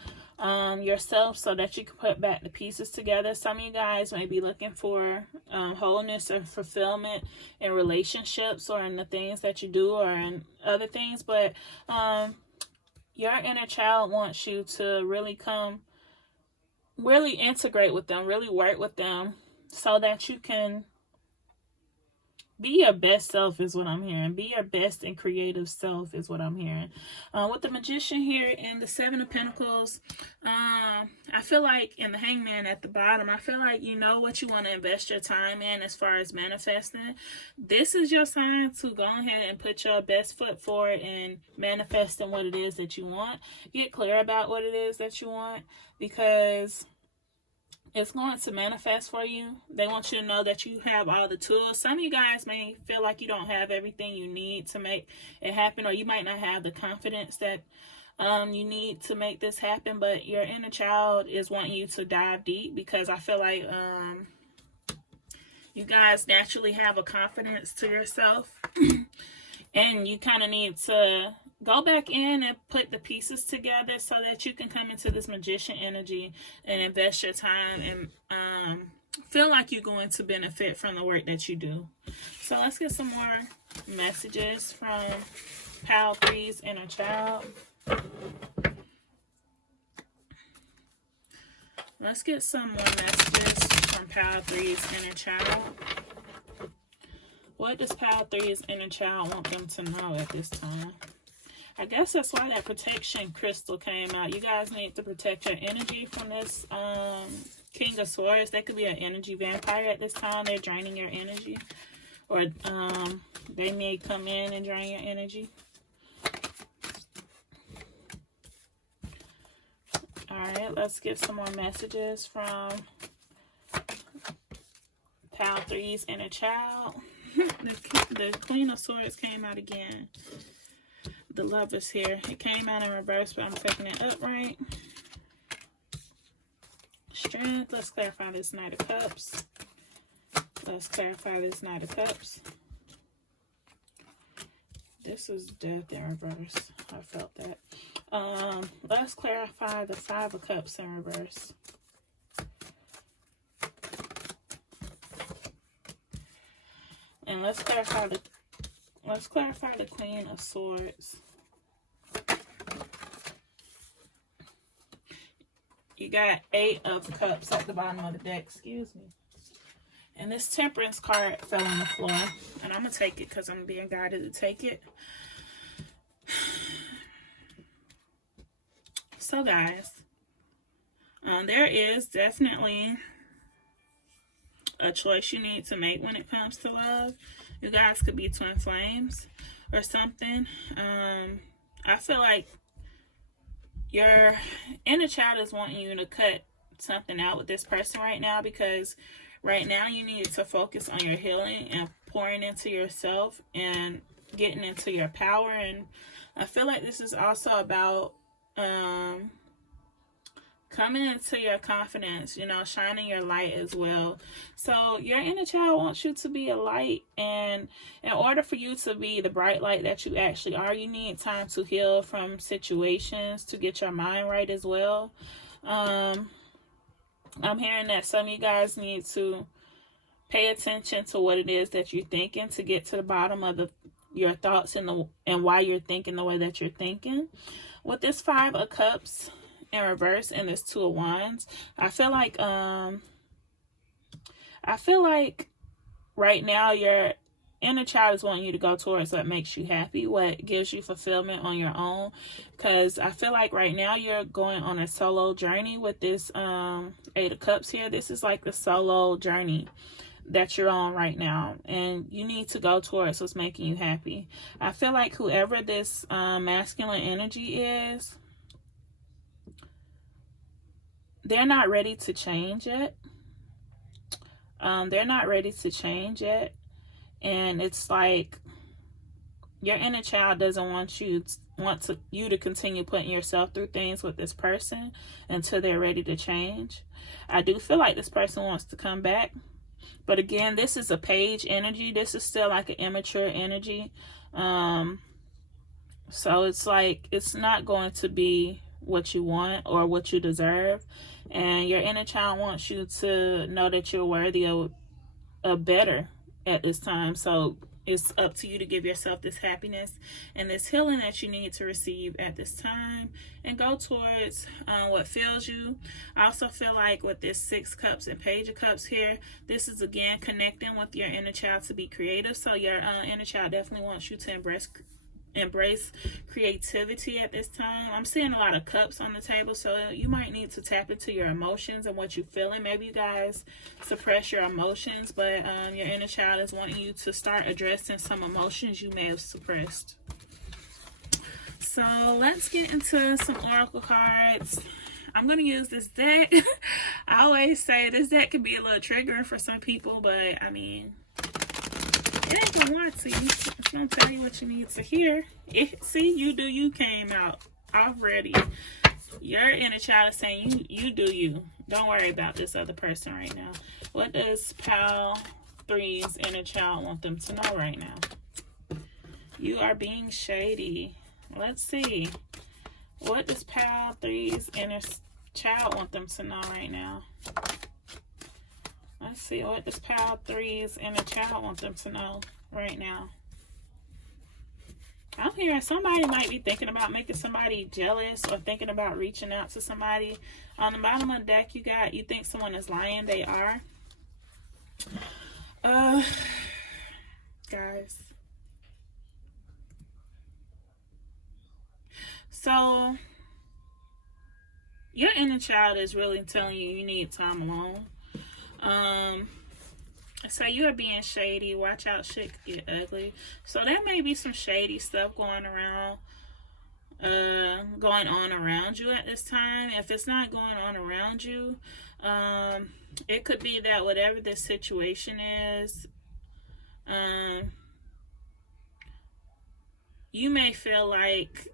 yourself so that you can put back the pieces together. Some of you guys may be looking for wholeness or fulfillment in relationships or in the things that you do or in other things, but your inner child wants you to really integrate with them, really work with them so that you can be your best self, is what I'm hearing. Be your best and creative self is what I'm hearing. With the Magician here and the Seven of Pentacles, I feel like in the Hangman at the bottom, I feel like you know what you want to invest your time in as far as manifesting. This is your sign to go ahead and put your best foot forward and manifesting what it is that you want. Get clear about what it is that you want, because it's going to manifest for you. They want you to know that you have all the tools. Some of you guys may feel like you don't have everything you need to make it happen, or you might not have the confidence that you need to make this happen, but your inner child is wanting you to dive deep, because I feel like you guys naturally have a confidence to yourself and you kind of need to go back in and put the pieces together so that you can come into this Magician energy and invest your time and feel like you're going to benefit from the work that you do. So let's get some more messages from Pile 3's inner child. Let's get some more messages from Pile 3's inner child. What does Pile 3's inner child want them to know at this time? I guess that's why that protection crystal came out. You guys need to protect your energy from this King of Swords. They could be an energy vampire at this time. They're draining your energy. Or they may come in and drain your energy. Alright, let's get some more messages from Pile 3's inner child. The Queen of Swords came out again. The Lovers here. It came out in reverse, but I'm taking it upright. Strength. Let's clarify this Knight of Cups. Let's clarify this Knight of Cups. This is Death in reverse. I felt that. Let's clarify the Five of Cups in reverse. And let's clarify the Queen of Swords. You got 8 of Cups at the bottom of the deck. Excuse me. And this Temperance card fell on the floor. And I'm going to take it because I'm being guided to take it. So, guys, there is definitely a choice you need to make when it comes to love. You guys could be twin flames or something. I feel like your inner child is wanting you to cut something out with this person right now, because right now you need to focus on your healing and pouring into yourself and getting into your power. And I feel like this is also about coming into your confidence, you know, shining your light as well. So your inner child wants you to be a light, and in order for you to be the bright light that you actually are, you need time to heal from situations, to get your mind right as well. I'm hearing that some of you guys need to pay attention to what it is that you're thinking, to get to the bottom of your thoughts and why you're thinking the way that you're thinking. With this 5 of Cups in reverse and this 2 of Wands, I feel like right now your inner child is wanting you to go towards what makes you happy, what gives you fulfillment on your own. Because I feel like right now you're going on a solo journey with this 8 of Cups here. This is like the solo journey that you're on right now, and you need to go towards what's making you happy. I feel like whoever this masculine energy is, they're not ready to change yet. They're not ready to change yet. And it's like your inner child doesn't want you to continue putting yourself through things with this person until they're ready to change. I do feel like this person wants to come back. But again, this is a page energy. This is still like an immature energy. So it's like, it's not going to be what you want or what you deserve. And your inner child wants you to know that you're worthy of better at this time. So it's up to you to give yourself this happiness and this healing that you need to receive at this time, and go towards what fills you. I also feel like with this 6 Cups and Page of Cups here, this is again connecting with your inner child to be creative. So your inner child definitely wants you to embrace creativity at this time. I'm seeing a lot of cups on the table, so you might need to tap into your emotions and what you're feeling. Maybe you guys suppress your emotions, but your inner child is wanting you to start addressing some emotions you may have suppressed. So let's get into some oracle cards. I'm going to use this deck. I always say this deck can be a little triggering for some people, but I mean, it ain't gonna lie to you. It's gonna tell you what you need to hear. See, you do you came out already. Your inner child is saying you do you. Don't worry about this other person right now. What does Pal 3's inner child want them to know right now? You are being shady. Let's see. What does Pal 3's inner child want them to know right now? Let's see, what does Pal 3's inner child want them to know right now? I'm hearing somebody might be thinking about making somebody jealous or thinking about reaching out to somebody. On the bottom of the deck, you think someone is lying. They are. Guys. So, your inner child is really telling you need time alone. So you are being shady. Watch out, shit could get ugly. So there may be some shady stuff going on around you at this time. If it's not going on around you, it could be that whatever this situation is, you may feel like,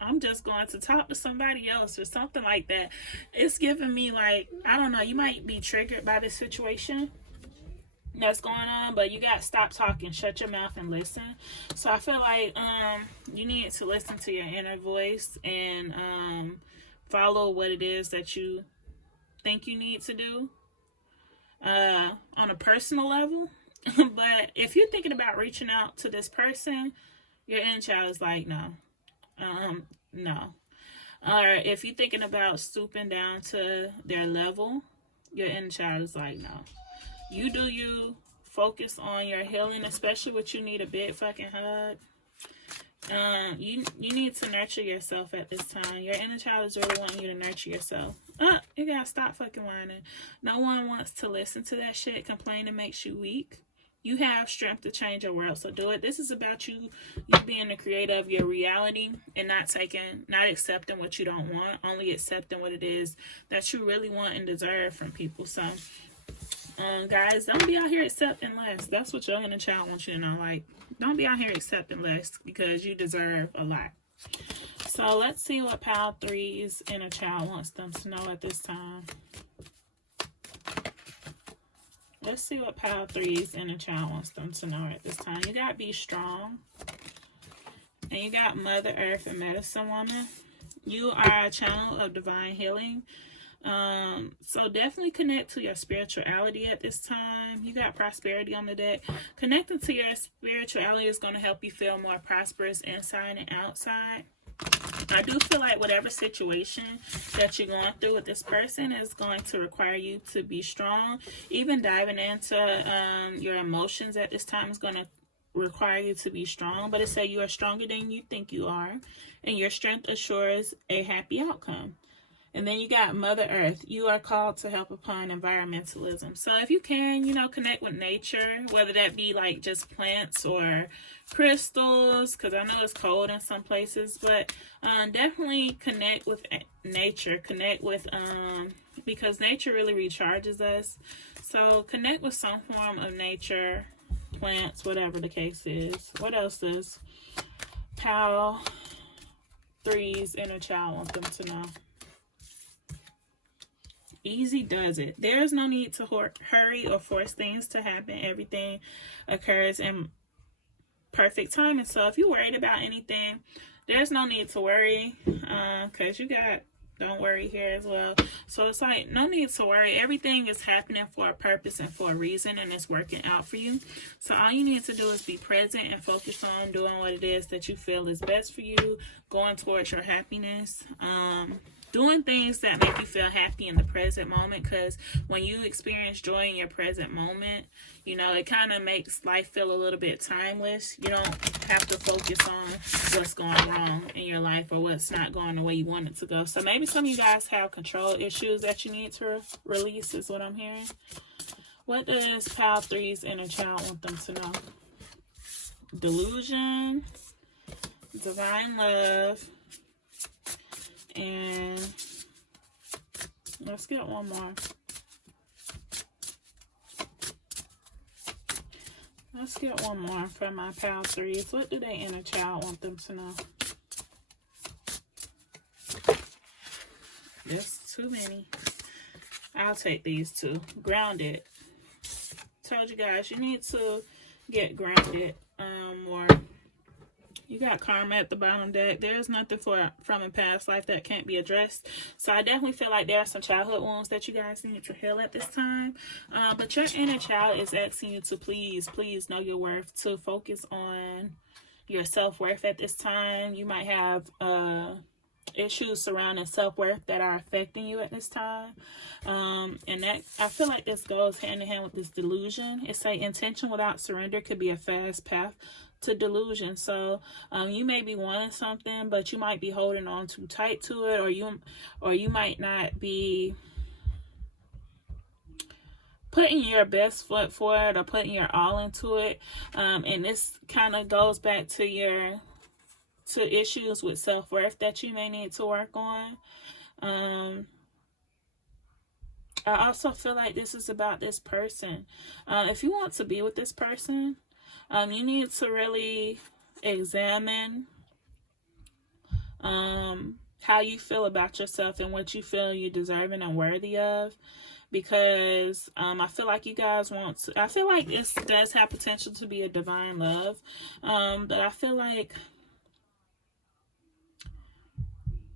I'm just going to talk to somebody else or something like that. It's giving me like, I don't know, you might be triggered by this situation that's going on, but you got to stop talking, shut your mouth and listen. So I feel like you need to listen to your inner voice and follow what it is that you think you need to do on a personal level. But if you're thinking about reaching out to this person, your inner child is like, no. No. Or if you're thinking about stooping down to their level, your inner child is like, no. You do you. Focus on your healing, especially when you need a big fucking hug. You need to nurture yourself at this time. Your inner child is really wanting you to nurture yourself. You gotta stop fucking whining. No one wants to listen to that shit. Complaining makes you weak. You have strength to change your world, so do it. This is about you being the creator of your reality and not accepting what you don't want, only accepting what it is that you really want and deserve from people. So, guys, don't be out here accepting less. That's what your inner child wants you to know. Like, don't be out here accepting less because you deserve a lot. So let's see what Pile 3's inner child wants them to know at this time. Let's see what Pile 3's inner child wants them to know at this time. You got Be Strong. And you got Mother Earth and Medicine Woman. You are a channel of divine healing. So definitely connect to your spirituality at this time. You got Prosperity on the deck. Connecting to your spirituality is going to help you feel more prosperous inside and outside. I do feel like whatever situation that you're going through with this person is going to require you to be strong. Even diving into your emotions at this time is going to require you to be strong. But it says you are stronger than you think you are, and your strength assures a happy outcome. And then you got Mother Earth. You are called to help upon environmentalism. So if you can, you know, connect with nature, whether that be like just plants or crystals, because I know it's cold in some places, but definitely connect with nature. Connect with, because nature really recharges us. So connect with some form of nature, plants, whatever the case is. What else does Pile 3's inner child want them to know? Easy does it. There is no need to hurry or force things to happen. Everything occurs in perfect time. And so if you're worried about anything, there's no need to worry, because you got don't worry here as well. So it's like no need to worry. Everything is happening for a purpose and for a reason, and it's working out for you. So all you need to do is be present and focus on doing what it is that you feel is best for you, going towards your happiness. Doing things that make you feel happy in the present moment, because when you experience joy in your present moment, you know, it kind of makes life feel a little bit timeless. You don't have to focus on what's going wrong in your life or what's not going the way you want it to go. So maybe some of you guys have control issues that you need to release is what I'm hearing. What does Pile 3's inner child want them to know? Delusion, divine love, and let's get one more. Let's get one more from my Pile 3's. What do their inner child want them to know? There's too many. I'll take these two. Grounded. Told you guys, you need to get grounded more. You got Karma at the bottom deck. There's nothing from a past life that can't be addressed. So I definitely feel like there are some childhood wounds that you guys need to heal at this time. But your inner child is asking you to please know your worth, to focus on your self-worth at this time. You might have issues surrounding self-worth that are affecting you at this time. And that, I feel like this goes hand in hand with this delusion. It's like intention without surrender could be a fast path to delusion. So you may be wanting something, but you might be holding on too tight to it, or you might not be putting your best foot forward or putting your all into it. And this kind of goes back to issues with self-worth that you may need to work on. I also feel like this is about this person. If you want to be with this person, you need to really examine how you feel about yourself and what you feel you're deserving and worthy of. Because I feel like you guys I feel like this does have potential to be a divine love. But I feel like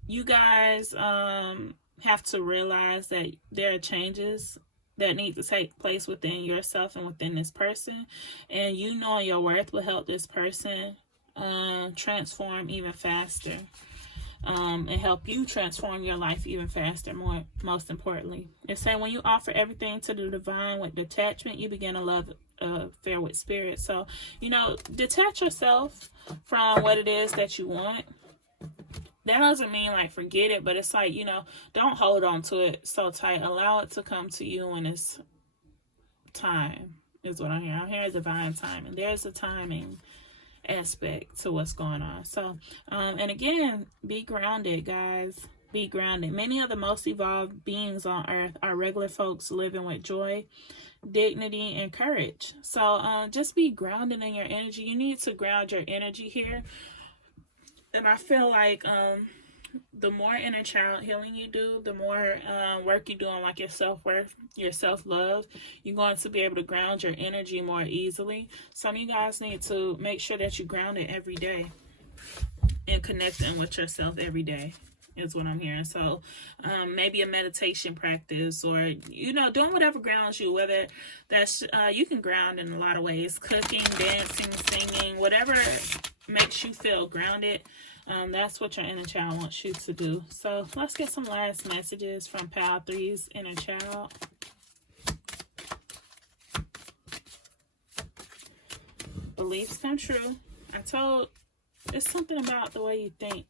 you guys have to realize that there are changes that need to take place within yourself and within this person, and you knowing your worth will help this person transform even faster, and help you transform your life even faster. Most importantly, it's saying when you offer everything to the divine with detachment, you begin a love affair with spirit. So, you know, detach yourself from what it is that you want. That doesn't mean like forget it, but it's like, you know, don't hold on to it so tight. Allow it to come to you when it's time, is what I'm hearing. I'm hearing divine timing. There's a timing aspect to what's going on. So, and again, be grounded, guys. Be grounded. Many of the most evolved beings on earth are regular folks living with joy, dignity, and courage. So, just be grounded in your energy. You need to ground your energy here. And I feel like the more inner child healing you do, the more work you do on like your self-worth, your self-love, you're going to be able to ground your energy more easily. Some of you guys need to make sure that you ground it every day and connecting with yourself every day is what I'm hearing. So maybe a meditation practice, or doing whatever grounds you, whether that's you can ground in a lot of ways: cooking, dancing, singing, whatever makes you feel grounded. That's what your inner child wants you to do. So let's get some last messages from Pile 3's inner child. Beliefs come true. It's something about the way you think.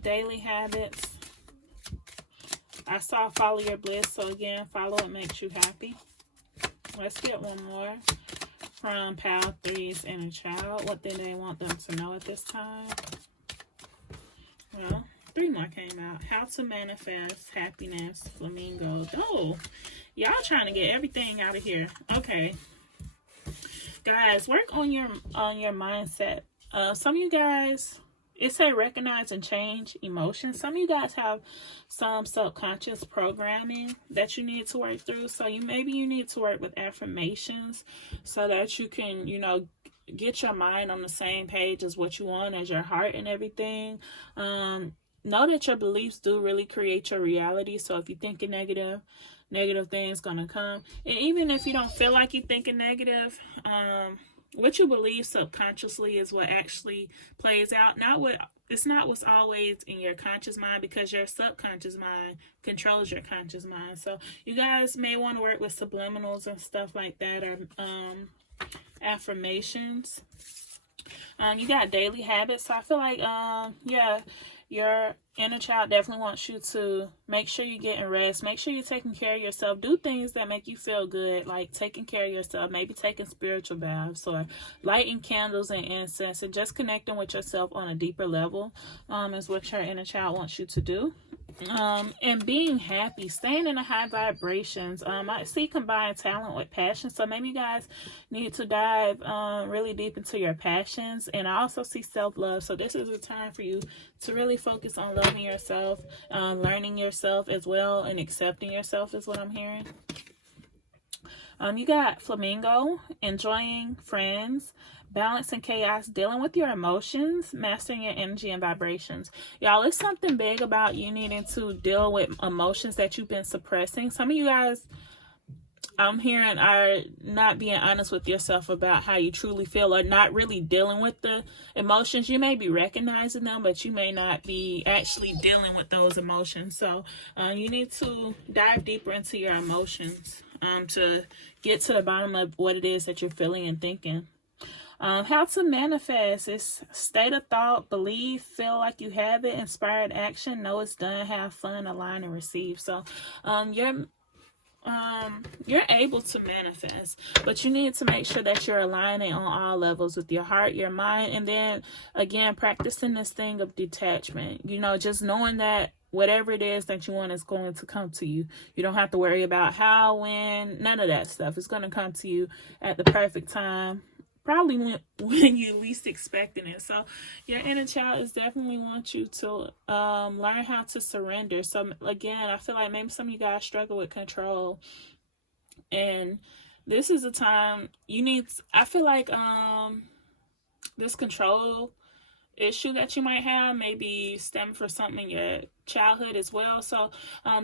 Daily habits. I saw follow your bliss. So again, follow what makes you happy. Let's get one more from Pile 3's inner child. What did they want them to know at this time? Well, 3 more came out. How to manifest happiness, flamingo. Oh, y'all trying to get everything out of here. Okay. Guys, work on your mindset. Some of you guys, it say recognize and change emotions. Some of you guys have some subconscious programming that you need to work through. So maybe you need to work with affirmations so that you can, get your mind on the same page as what you want, as your heart and everything. Know that your beliefs do really create your reality. So if you're thinking negative things gonna come. And even if you don't feel like you're thinking negative, what you believe subconsciously is what actually plays out. It's not what's always in your conscious mind, because your subconscious mind controls your conscious mind. So you guys may want to work with subliminals and stuff like that, or affirmations. You got daily habits. So I feel like your inner child definitely wants you to make sure you're getting rest. Make sure you're taking care of yourself. Do things that make you feel good, like taking care of yourself, maybe taking spiritual baths, or lighting candles and incense, and just connecting with yourself on a deeper level is what your inner child wants you to do. And being happy, staying in the high vibrations. I see combined talent with passion. So maybe you guys need to dive really deep into your passions. And I also see self-love. So this is a time for you to really focus on loving yourself, learning yourself as well, and accepting yourself is what I'm hearing. You got flamingo, enjoying friends, balance and chaos, dealing with your emotions, mastering your energy and vibrations. Y'all, it's something big about you needing to deal with emotions that you've been suppressing. Some of you guys, I'm hearing, are not being honest with yourself about how you truly feel, or not really dealing with the emotions. You may be recognizing them, but you may not be actually dealing with those emotions. So you need to dive deeper into your emotions to get to the bottom of what it is that you're feeling and thinking. How to manifest is state of thought, believe, feel like you have it, inspired action, know it's done, have fun, align, and receive. So you're able to manifest, but you need to make sure that you're aligning on all levels with your heart, your mind, and then again practicing this thing of detachment. Just knowing that whatever it is that you want is going to come to you. You don't have to worry about how, when, none of that stuff. It's going to come to you at the perfect time, probably when you're least expecting it. So your inner child is definitely wants you to learn how to surrender. So again, I feel like maybe some of you guys struggle with control, and this is a time you need, I feel like this control issue that you might have maybe stem from something in your childhood as well. So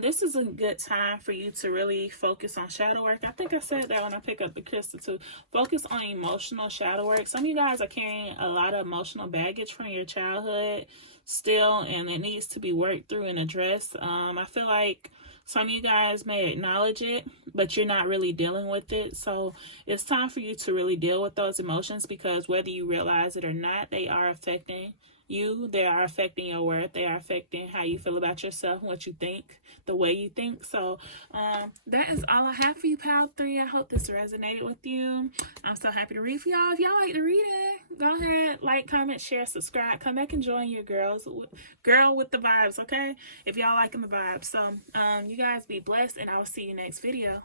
this is a good time for you to really focus on shadow work. I think I said that when I pick up the crystal too. Focus on emotional shadow work. Some of you guys are carrying a lot of emotional baggage from your childhood still, and it needs to be worked through and addressed. I feel like some of you guys may acknowledge it, but you're not really dealing with it. So it's time for you to really deal with those emotions, because whether you realize it or not, they are affecting you. They are affecting your worth. They are affecting how you feel about yourself, what you think, the way you think. So that is all I have for you, Pile 3. I hope this resonated with you. I'm so happy to read for y'all. If y'all like to read it, go ahead, like, comment, share, subscribe. Come back and join your girl with the vibes, okay? If y'all liking the vibes. So you guys be blessed, and I will see you next video.